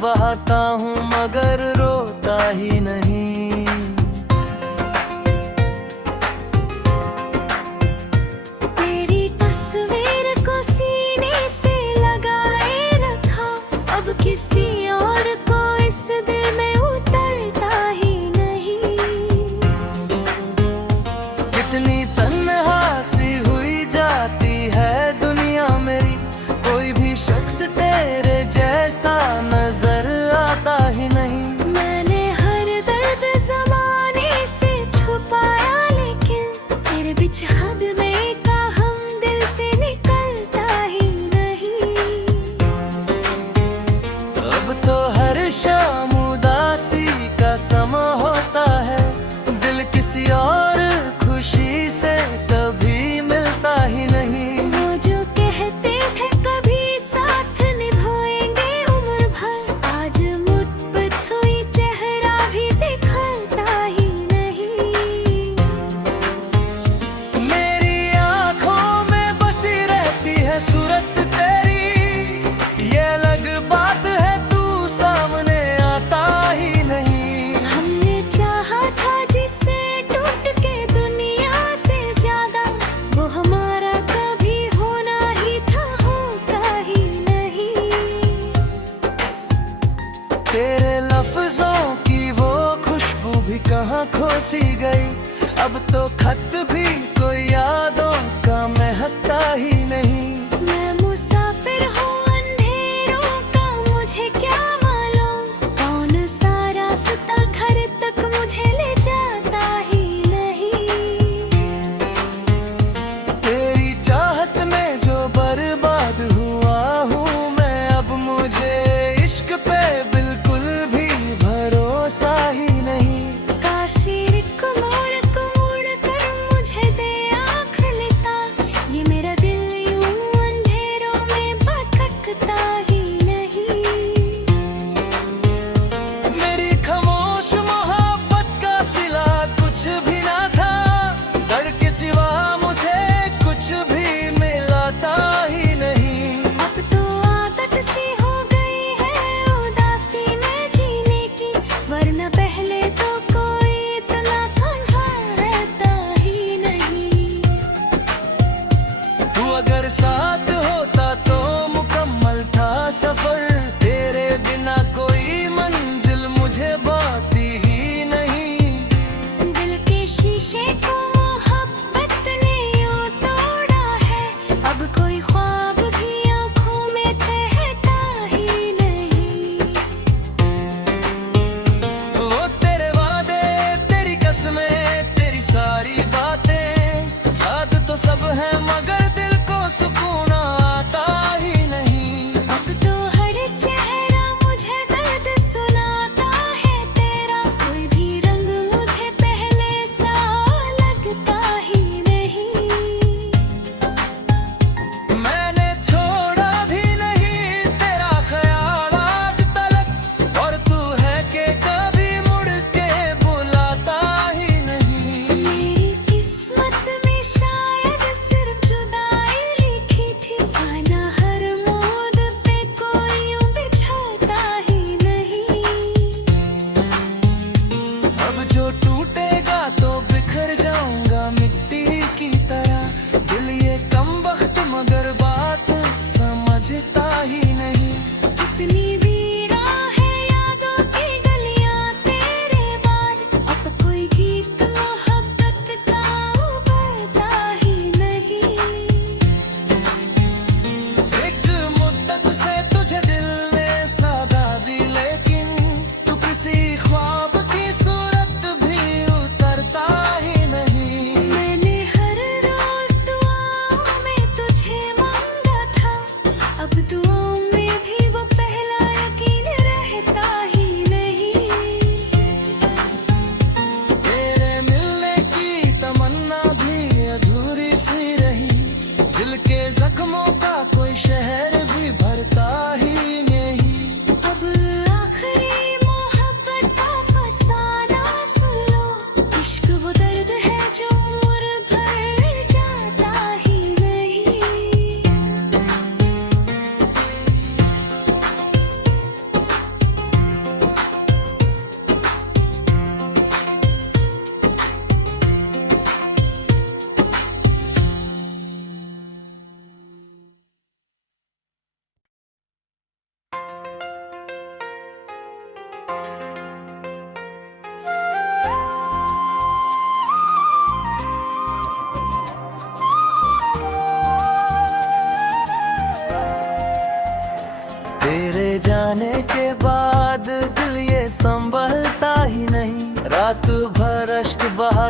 बहाता हूँ मगर रोता ही नहीं। तेरी तस्वीर को सीने से लगाए रखा, अब किसी और को इस दिल में उतरता ही नहीं। कितनी तन्हा सी हुई जाती है दुनिया मेरी, कोई भी शख्स तेरे जैसा नजर आता ही नहीं। मैंने हर दर्द ज़माने से छुपाया, लेकिन तेरे बीच हद में का हम दिल से निकलता ही नहीं। अब तो हर शाम उदासी का समा होता है, दिल किसी और खुशी से कभी मिलता ही नहीं। वो जो कहते थे कभी साथ निभाएंगे उम्र भर, आज मुठभेड़ हुई चेहरा भी दिखता ही नहीं। मेरी आंखों में बसी रहती है सूरत तेरी, ये अलग बात है तू सामने आता ही नहीं। हमने चाहा था जिसे टूट के दुनिया से ज्यादा, वो हमारा कभी होना ही था, होता ही नहीं। तेरे लफ्जों की वो खुशबू भी कहाँ खो सी गई, अब तो खत भी कोई यादों का महकता ही नहीं। मैं मुसाफिर हूँ अंधेरों का, मुझे क्या मालूम कौन सा रास्ता घर तक मुझे ले जाता ही नहीं। तेरी चाहत में जो बर्बाद हुआ हूँ मैं, अब मुझे इश्क पे बिल्कुल भी भरोसा ही नहीं। काश एक मोड़ को मोड़ कर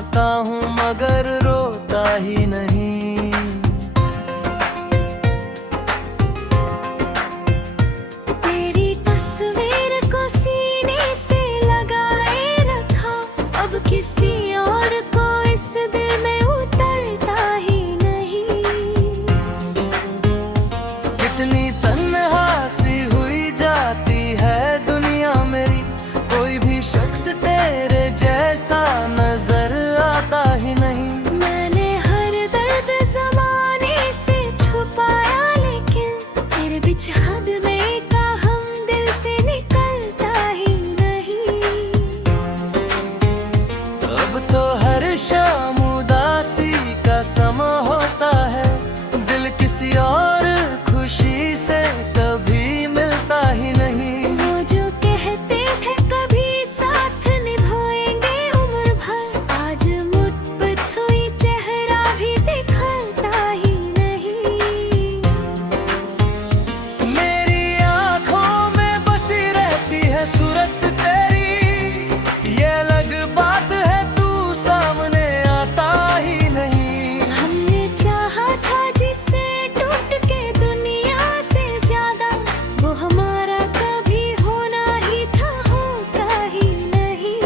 हंसता हूँ मगर रोता ही नहीं। तेरी तस्वीर को सीने से लगाए रखा, अब किसी और को इस दिल में उतरता ही नहीं। कितनी तन्हा सी हुई जाती है दुनिया मेरी, कोई भी शख्स तेरे जैसा नजर आता ही नहीं। मैंने हर दर्द ज़माने से छुपाया, लेकिन तेरे बीच हद में का हम दिल से निकलता ही नहीं। अब तो हर शाम उदासी का समा होता है, दिल किसी और खुशी से कभी मिलता ही नहीं। वो जो कहते थे कभी साथ निभाएंगे उम्र भर, आज मुठभर हुई चेहरा भी दिखता ही नहीं। मेरी आँखों में बसी रहती है सूरत तेरी, ये अलग बात है तू सामने आता ही नहीं। हमने चाहा था जिसे टूट के दुनिया से ज्यादा, वो हमारा कभी होना ही था, होता ही नहीं।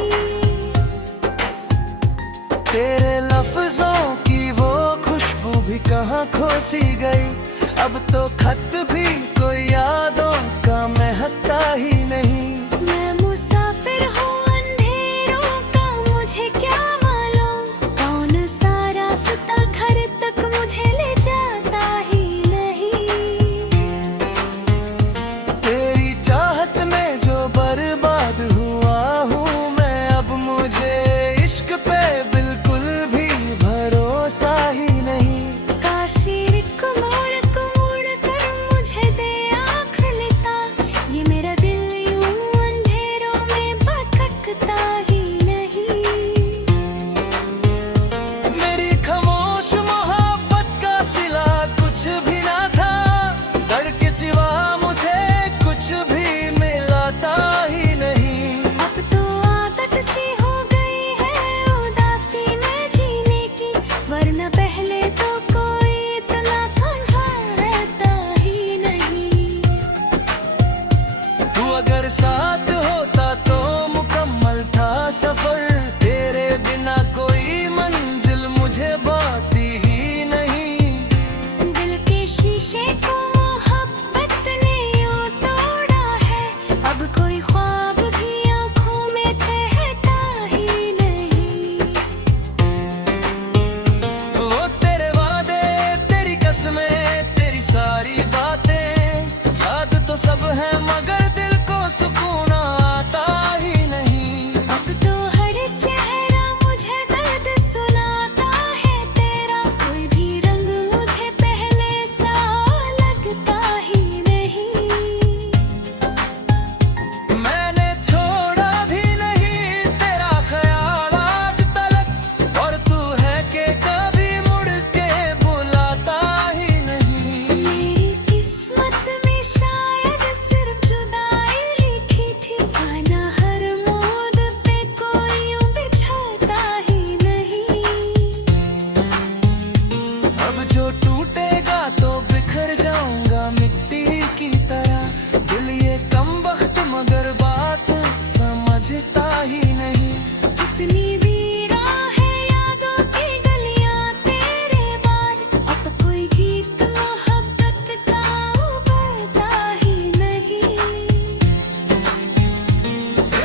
तेरे लफ्जों की वो खुशबू भी कहाँ खो सी गई, अब तो खत भी कोई यादों का महकता ही नहीं। मैं मुसाफिर हूँ अंधेरों का, मुझे क्या मालूम कौन सा रास्ता घर तक मुझे ले जाता ही नहीं। तेरी चाहत में जो बर्बाद हुआ हूँ मैं, अब मुझे इश्क पे बिल्कुल भी भरोसा ही नहीं। काश एक मोड़ को मोड़ कर मुझे दे आँख लेता, ये मेरा दिल यूं अंधेरों में भटकता ही नहीं। मेरी खामोश मोहब्बत का सिला कुछ भी ना था, दर्द के सिवा मुझे कुछ भी मिलाता ही नहीं। अब तो आदत सी हो गई है उदासी में जीने की, वरना पहले तो कोई इतना तन्हा रहता ही नहीं। तू अगर साथ होता तो मुकम्मल था सफर, तेरे बिना कोई मंजिल मुझे बाती ही नहीं। दिल के शीशे को मोहब्बत ने यूं तोड़ा है, अब कोई ख्वाब भी आंखों में ठहरता ही नहीं। वो तेरे वादे, तेरी कसमें, तेरी सारी बातें, याद तो सब है मगर दिल को सुकून आता ही नहीं। अब तो हर चेहरा मुझे दर्द सुनाता है तेरा, कोई भी रंग मुझे पहले सा लगता ही नहीं। मैंने छोड़ा भी नहीं तेरा ख्याल आज तलक, और तू है कि कभी मुड़ के बुलाता ही नहीं। मेरी किस्मत में शायद सिर्फ जुदाई लिखी थी, वरना हर मोड़ पे कोई यूं बिछड़ता ही नहीं। अब जो टूटेगा तो बिखर जाऊंगा मिट्टी की तरह, दिल ये कमबख्त मगर बात समझता ही नहीं। कितनी वीरा है यादों की गलियां तेरे बाद, अब कोई गीत मोहब्बत का उभरता ही नहीं।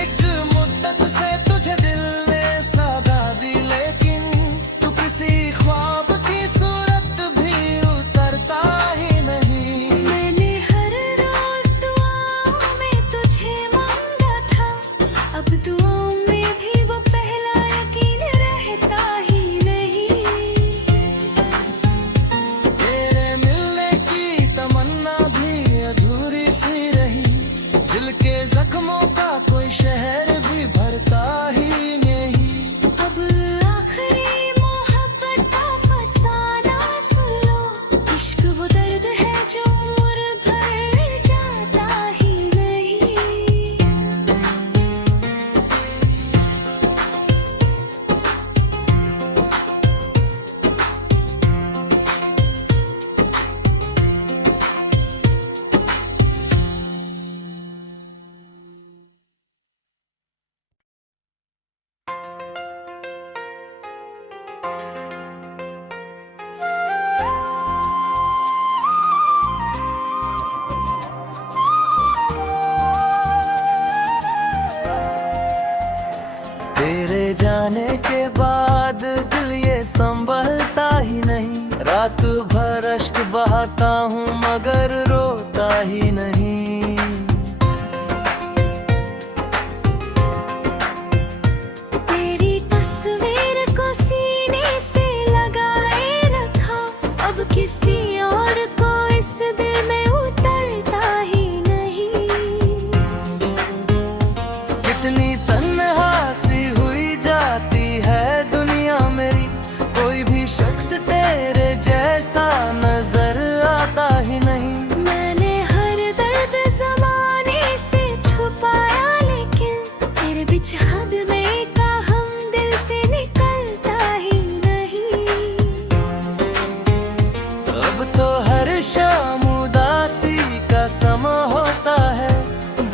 एक मुद्दत से तुझे दिल ने साधा दी, लेकिन तू किसी ख्वाब की सूरत भी रात भर अश्क बहाता हूँ मगर रोता ही नहीं। तेरी तस्वीर को सीने से लगाए रखा, अब किसी और को इस दिल में उतरता ही नहीं। कितनी तन्हा सी हुई जाती है दुनिया मेरी, कोई भी शख्स तेरे जैसा नजर आता ही नहीं। मैंने हर दर्द ज़माने से छुपाया, लेकिन तेरे बीच हद में का हम दिल से निकलता ही नहीं। अब तो हर शाम उदासी का समा होता है,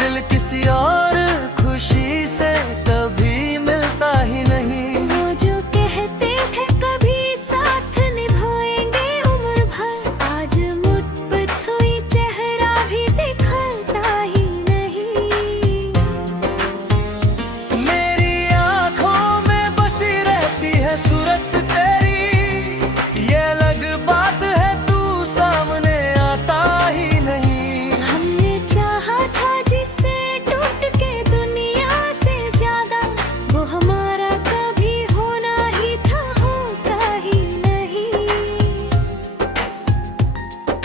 दिल किसी और खुशी से कभी मिलता ही नहीं। वो जो कहते थे कभी साथ निभाएंगे उम्र भर, आज मुठभर हुई चेहरा भी दिखता ही नहीं। मेरी आँखों में बसी रहती है सूरत तेरी, ये अलग बात है तू सामने आता ही नहीं। हमने चाहा था जिसे टूट के दुनिया से ज्यादा, वो हमारा कभी होना ही था, होता ही नहीं।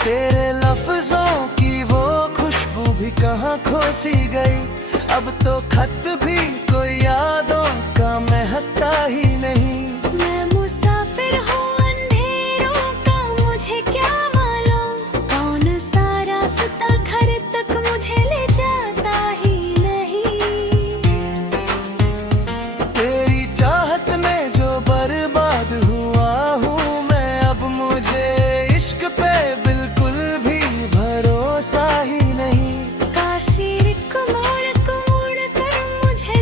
तेरे लफ्जों की वो खुशबू भी कहाँ खो सी गई, अब तो खत भी कोई यादों का महकता ही नहीं। मैं मुसाफिर हूँ अंधेरों का, मुझे क्या मालूम कौन सा रास्ता घर तक मुझे ले जाता ही नहीं। तेरी चाहत में जो बर्बाद हुआ हूँ मैं, अब मुझे इश्क पे बिल्कुल भी भरोसा ही नहीं। काश एक मोड़ को मोड़ कर मुझे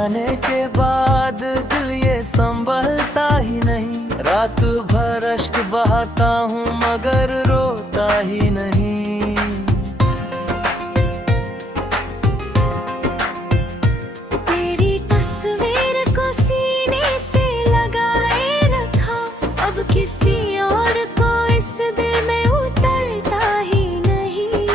जाने के बाद दिल ये संभलता ही नहीं। रात भर अश्क बहाता हूँ मगर रोता ही नहीं। तेरी तस्वीर को सीने से लगाए रखा, अब किसी और को इस दिल में उतरता ही नहीं।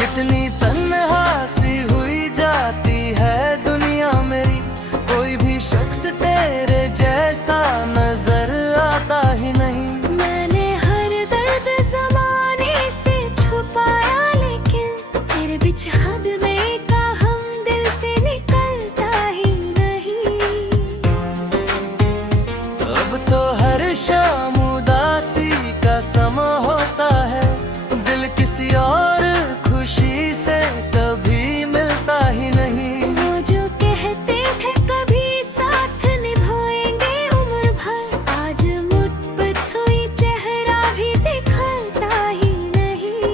कितनी तन्हा सी हुई जाती है दुनिया मेरी, कोई भी शख्स तेरे जैसा नजर आता ही नहीं। मैंने हर दर्द ज़माने से छुपाया, लेकिन तेरे बीच हद में का हम दिल से निकलता ही नहीं। अब तो हर शाम उदासी का समा होता है, दिल किसी और खुशी से कभी मिलता ही नहीं। वो जो कहते थे कभी साथ निभाएंगे उम्र भर, आज मुठभेड़ हुई चेहरा भी दिखता ही नहीं।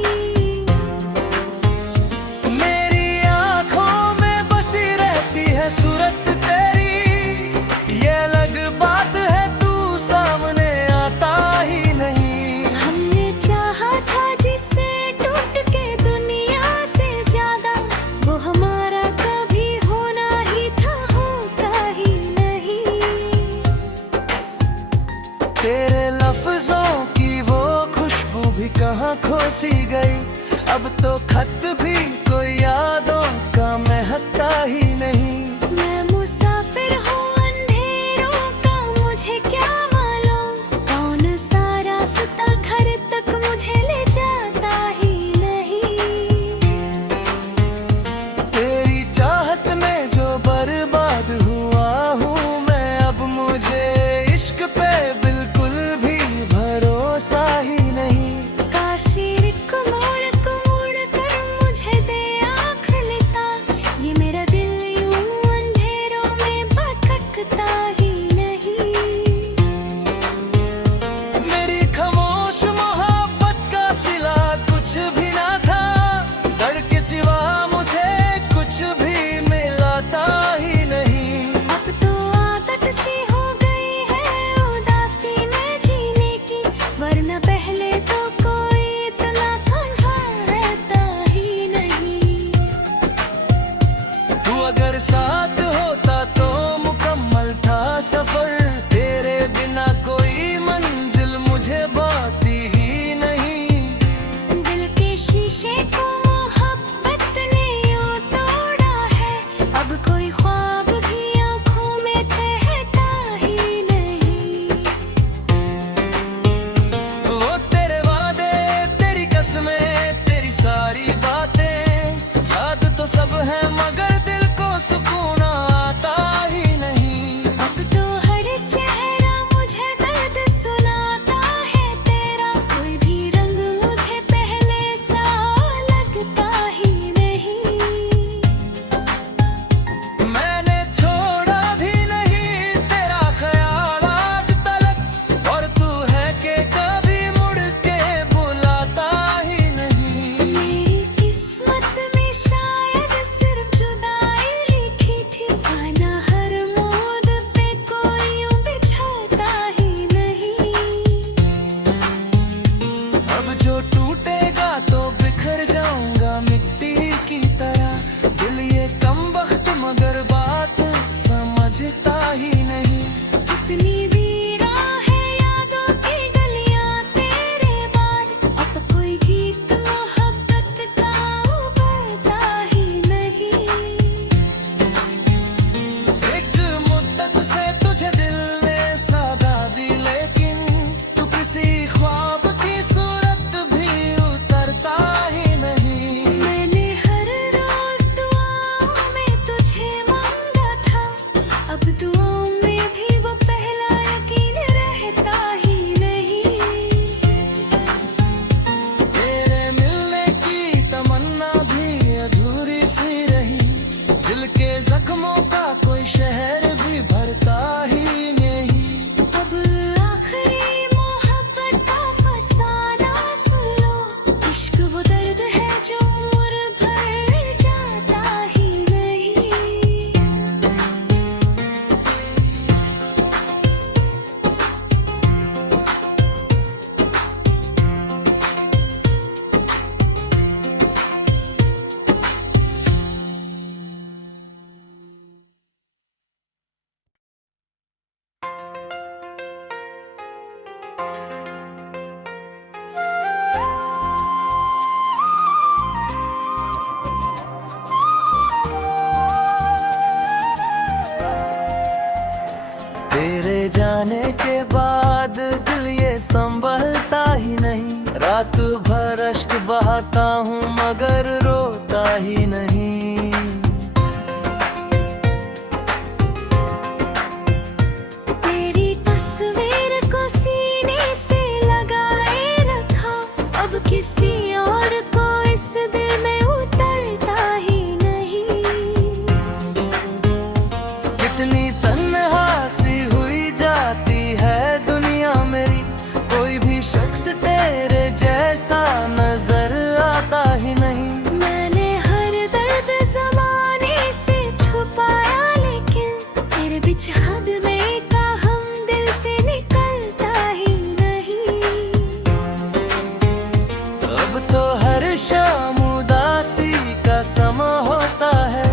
मेरी आँखों में बसी रहती है सूरत तेरी, ये अलग बात है तू सामने आता ही नहीं। हमने चाहा था जिसे टूट के दुनिया से ज्यादा, वो हमारा कभी होना ही था, होता ही नहीं। तेरे लफ्जों की वो खुशबू भी कहाँ खो सी गई, अब तो खत भी कोई यादों का महकता ही नहीं। मैं मुसाफिर हूँ अंधेरों का, मुझे क्या मालूम कौन सा रास्ता घर तक मुझे ले जाता ही नहीं। तेरी चाहत में जो बर्बाद हुआ हूँ मैं, अब मुझे इश्क पे बिल्कुल भी भरोसा ही नहीं। काश एक मोड़ कर मुझे दे आँख लेता, ये मेरा दिल यूं अंधेरों में भटकता ही नहीं। मेरी खामोश मोहब्बत का सिला कुछ भी ना था, दर्द के सिवा मुझे कुछ भी मिलाता ही नहीं। अब तो आदत सी हो गई है उदासी में जीने की, वरना पहले तो कोई इतना तन्हा रहता ही नहीं। तू अगर साथ होता तो मुकम्मल था सफर, तेरे बिना कोई मंजिल मुझे बाती ही नहीं। दिल के शीशे को मोहब्बत ने यूं तोड़ा है, अब कोई ख्वाब भी आंखों में ठहरता ही नहीं। वो तेरे वादे, तेरी कसमें, तेरी सारी बातें याद तो सब है मगर दिल को सुकून आता ही नहीं। अब तो हर चेहरा मुझे दर्द सुनाता है तेरा, कोई भी रंग मुझे पहले सा लगता ही नहीं। मैंने छोड़ा भी नहीं तेरा ख्याल आज तलक, और तू है कि कभी मुड़ के बुलाता ही नहीं। मेरी किस्मत में शायद सिर्फ आता हूँ मगर रोता ही नहीं। तेरी तस्वीर को सीने से लगाए रखा, अब किसी और को इस दिल में उतरता ही नहीं। कितनी तन्हा सी हुई जाती है दुनिया मेरी, कोई भी शख्स तेरे जैसा नजर आता ही नहीं। मैंने हर दर्द ज़माने से छुपाया, लेकिन तेरे बीच हद में का हम दिल से निकलता ही नहीं। अब तो हर शाम उदासी का समा होता है,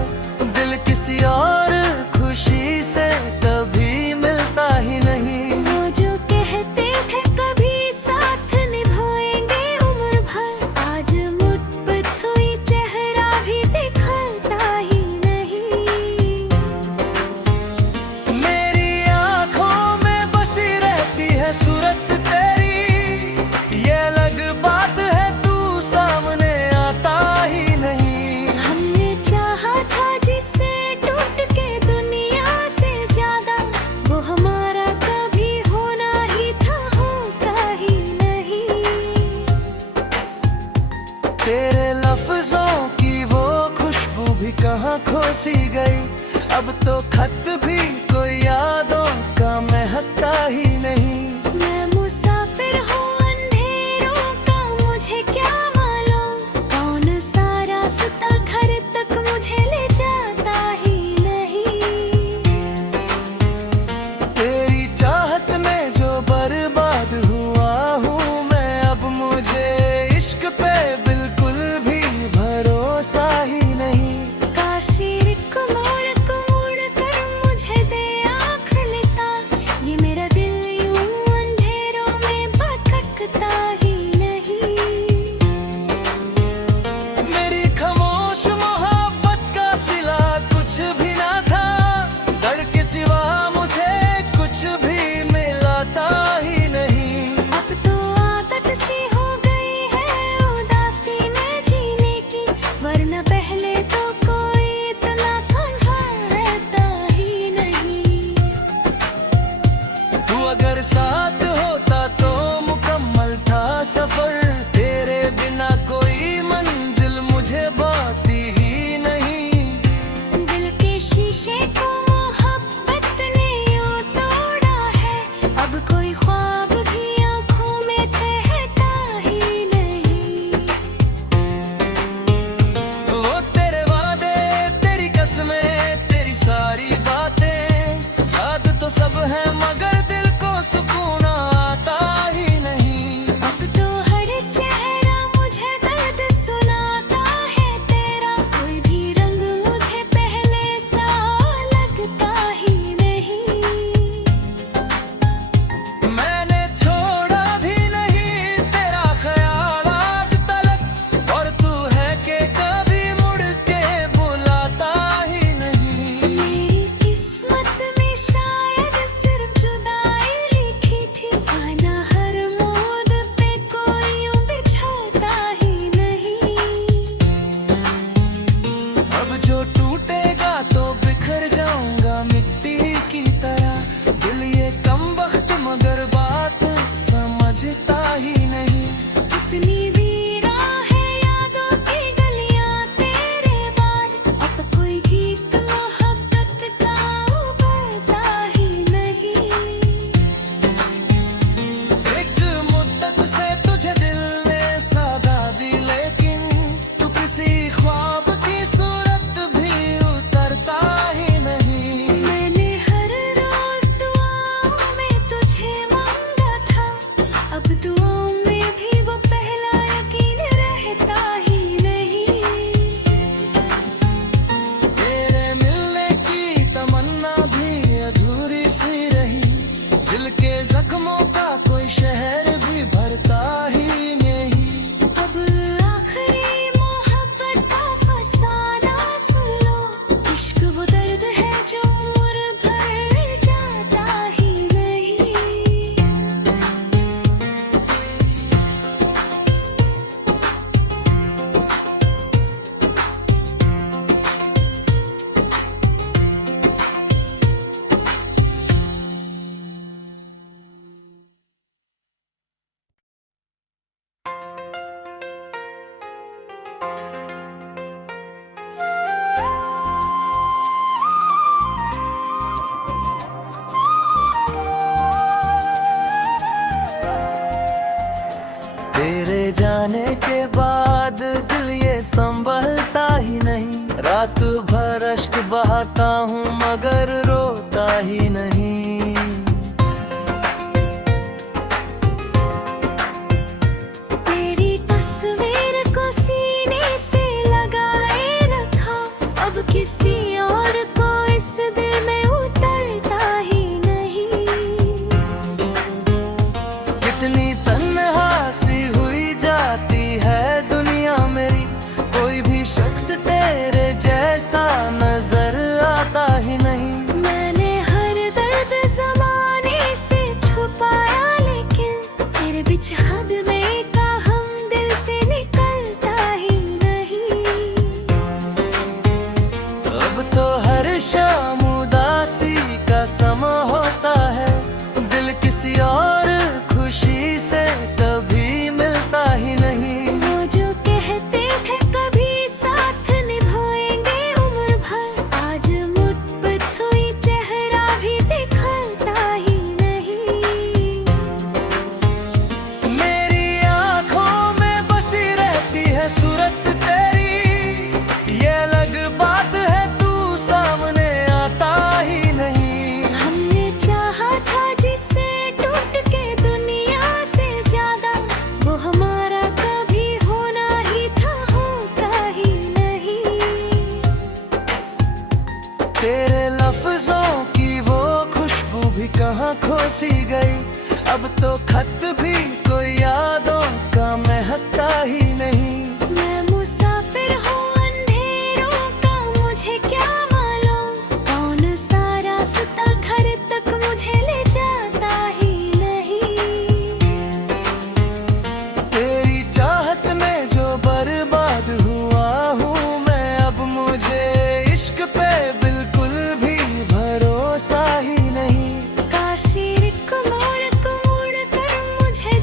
दिल किसी और खुशी से कभी मिलता ही नहीं। वो जो कहते थे कभी साथ निभाएंगे उम्र भर, आज मुठभर हुई चेहरा भी दिखता ही नहीं। मेरी आँखों में बसी रहती है सूरत तेरी, ये अलग बात है तू सामने आता ही नहीं। हमने चाहा था जिसे टूट के दुनिया से ज्यादा, वो हमारा कभी होना ही था, होता ही नहीं। तेरे लफ्जों की वो खुशबू भी कहाँ खोसी गई, अब तो खत भी कोई यादों का महकता ही नहीं। मैं मुसाफिर हूँ अंधेरों का, मुझे क्या मालूम कौन सा रास्ता घर तक मुझे ले जाता ही नहीं। तेरी चाहत में जो बर्बाद हुआ हूँ मैं, अब मुझे इश्क पे बिल्कुल भी भरोसा ही नहीं। काश एक मोड़ कर मुझे दे आँख लेता, ये मेरा दिल यूं अंधेरों में भटकता ही नहीं। मेरी खामोश मोहब्बत का सिला कुछ भी ना था, दर्द के सिवा मुझे कुछ भी मिलाता ही नहीं। अब तो आदत सी हो गई है उदासी में जीने की, वरना पहले तो कोई इतना तन्हा रहता ही नहीं। तू अगर साथ होता तो मुकम्मल था सफर, तेरे बिना कोई मंजिल मुझे बाती ही नहीं। दिल के शीशे को मोहब्बत ने यूं तोड़ा है, अब कोई ख्वाब भी आँखों में ठहरता ही नहीं। वो तेरे वादे, तेरी कसमें, तेरी सारी बातें, याद तो सब है मगर दिल को सुकून आता ही नहीं। अब तो हर चेहरा मुझे दर्द सुनाता है तेरा, कोई भी रंग मुझे पहले सा लगता ही नहीं। मैंने छोड़ा भी नहीं तेरा ख्याल आज तलक, और तू है कि कभी मुड़ के बुलाता ही नहीं। मेरी किस्मत में शायद सिर्फ जुदाई लिखी थी, वरना हर मोड़ पे कोई यूं बिछाता ही नहीं। अब जो टूटेगा तो बिखर जाऊंगा मिट्टी की तरह, दिल ये कम वक्त मगर बात समझता ही नहीं। कितनी वीरा है यादों की गलियां तेरे बाद, अब कोई गीत मोहब्बत का उभरता ही नहीं। एक मुद्दत से तुझे दिल ने साधा दी, लेकिन तू किसी ख्वाब की सूरत भी रात भर अश्क बहाता हूँ मगर रोता ही नहीं। तेरी तस्वीर को सीने से लगाए रखा, अब किसी और को इस दिल में उतरता ही नहीं। कितनी तन्हा सी हुई जाती है दुनिया मेरी, कोई भी शख्स तेरे जैसा नजर आता ही नहीं। मैंने हर दर्द ज़माने से छुपाया, लेकिन तेरे बीच हद में का हम दिल से निकलता ही नहीं। अब तो हर शाम उदासी का समा होता है, दिल किसी और खुशी से कभी मिलता ही नहीं। वो जो कहते थे कभी साथ निभाएंगे उम्र भर, आज मुठभेड़ हुई चेहरा भी दिखता ही नहीं। मेरी आँखों में बसी रहती है सूरत तेरी, ये अलग बात है तू सामने आता ही नहीं। हमने चाहा था जिसे टूट के दुनिया से ज्यादा, वो हमारा कभी होना ही था, होता ही नहीं। तेरे लफ्जों की वो खुशबू भी कहाँ खो सी गई, अब तो खत भी कोई यादों का महकता ही नहीं। मैं मुसाफिर हूँ अंधेरों का, मुझे क्या मालूम कौन सा रास्ता घर तक मुझे ले जाता ही नहीं। तेरी चाहत में जो बर्बाद हुआ हूँ मैं, अब मुझे इश्क पे बिल्कुल भी भरोसा ही नहीं। काश एक मोड़ को मोड़ कर मुझे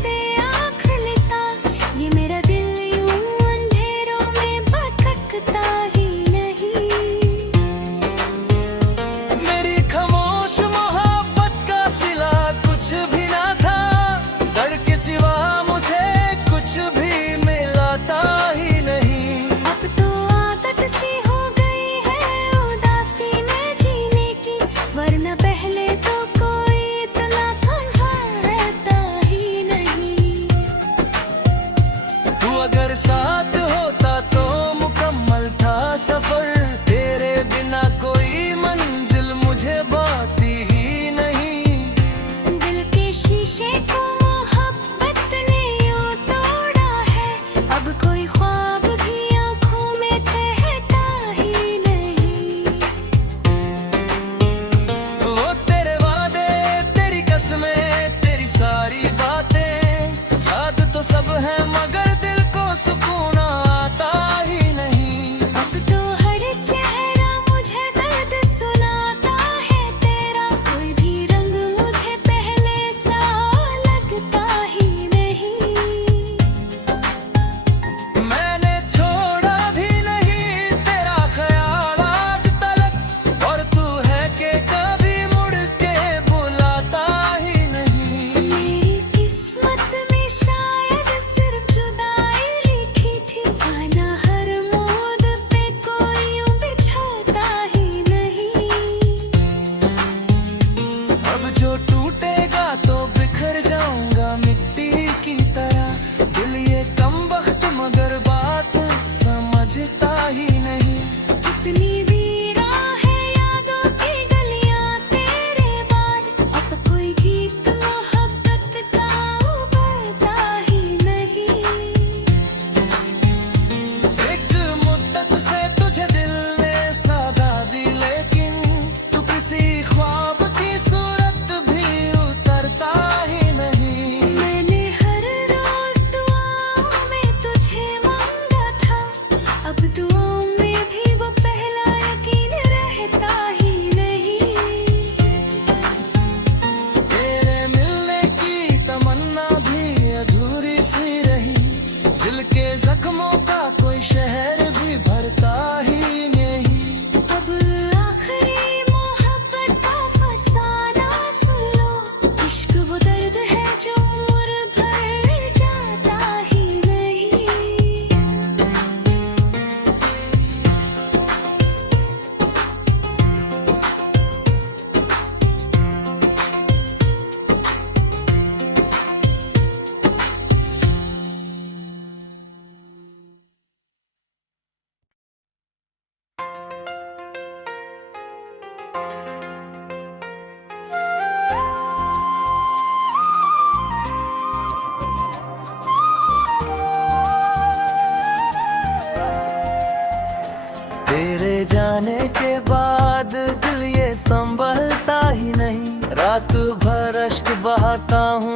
चाहता हूँ